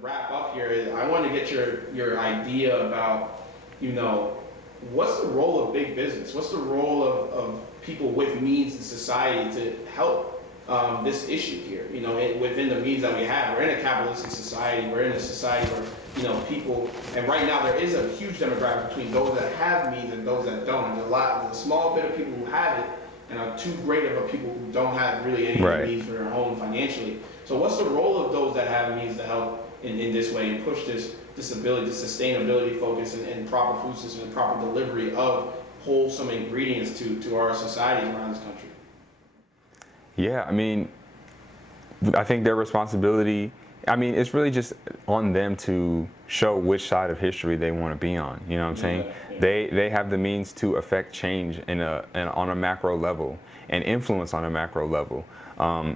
wrap up here, I want to get your idea about, what's the role of big business? What's the role of people with means in society to help this issue here? Within the means that we have, we're in a capitalistic society. We're in a society where people, and right now there is a huge demographic between those that have means and those that don't. And there's a small bit of people who have it, and too great of a people who don't have really any means for their home financially. So what's the role of those that have means to help in this way and push this ability, this sustainability focus and proper food system and proper delivery of wholesome ingredients to our societies around this country? Yeah, I think their responsibility, it's really just on them to show which side of history they want to be on. You know what I'm saying? Yeah. They have the means to affect change on a macro level and influence on a macro level.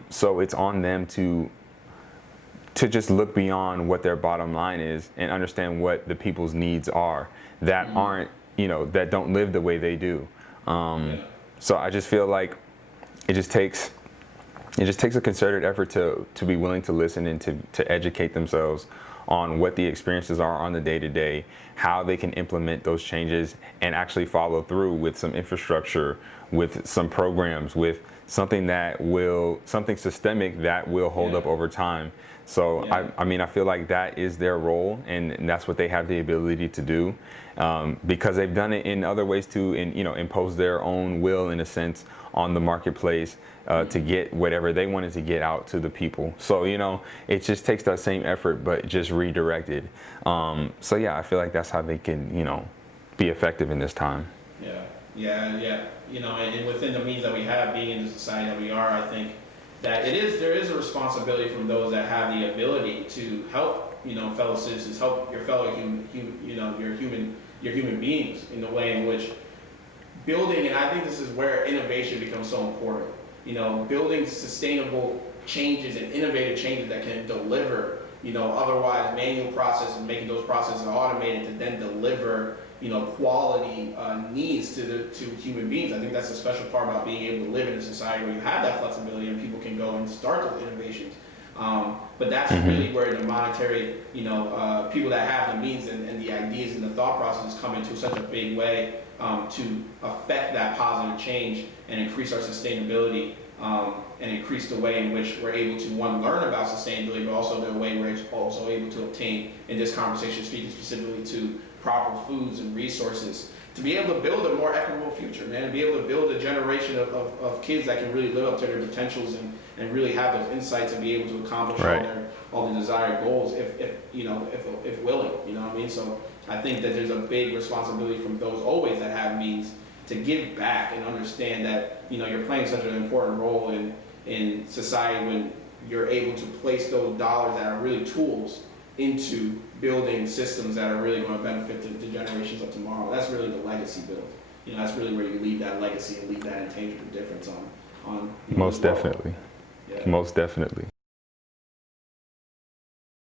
So it's on them to just look beyond what their bottom line is and understand what the people's needs are that aren't, that don't live the way they do. So I just feel like it just takes a concerted effort to be willing to listen and to educate themselves on what the experiences are on the day-to-day, how they can implement those changes and actually follow through with some infrastructure, with some programs, with something systemic that will hold up over time. So I feel like that is their role, and that's what they have the ability to do, because they've done it in other ways too, and impose their own will in a sense on the marketplace to get whatever they wanted to get out to the people. So it just takes that same effort, but just redirected. So yeah, I feel like that's how they can be effective in this time. Yeah. And within the means that we have, being in the society that we are, I think that there is a responsibility from those that have the ability to help, fellow citizens, help your fellow your human beings in the way in which building, and I think this is where innovation becomes so important. Building sustainable changes and innovative changes that can deliver, otherwise manual processes, making those processes automated to then deliver, quality needs to human beings. I think that's the special part about being able to live in a society where you have that flexibility and people can go and start those innovations. But that's really where the monetary, people that have the means and the ideas and the thought processes come into such a big way to affect that positive change and increase our sustainability and increase the way in which we're able to, one, learn about sustainability, but also the way we're also able to obtain, in this conversation, speaking specifically to proper foods and resources, to be able to build a more equitable future, man, to be able to build a generation of kids that can really live up to their potentials and really have those insights and be able to accomplish all the desired goals if willing, So I think that there's a big responsibility from those always that have means to give back and understand that, you're playing such an important role in society when you're able to place those dollars that are really tools into building systems that are really going to benefit the generations of tomorrow. That's really the legacy build. That's really where you leave that legacy and leave that intangible difference on Most definitely. Yeah. Most definitely.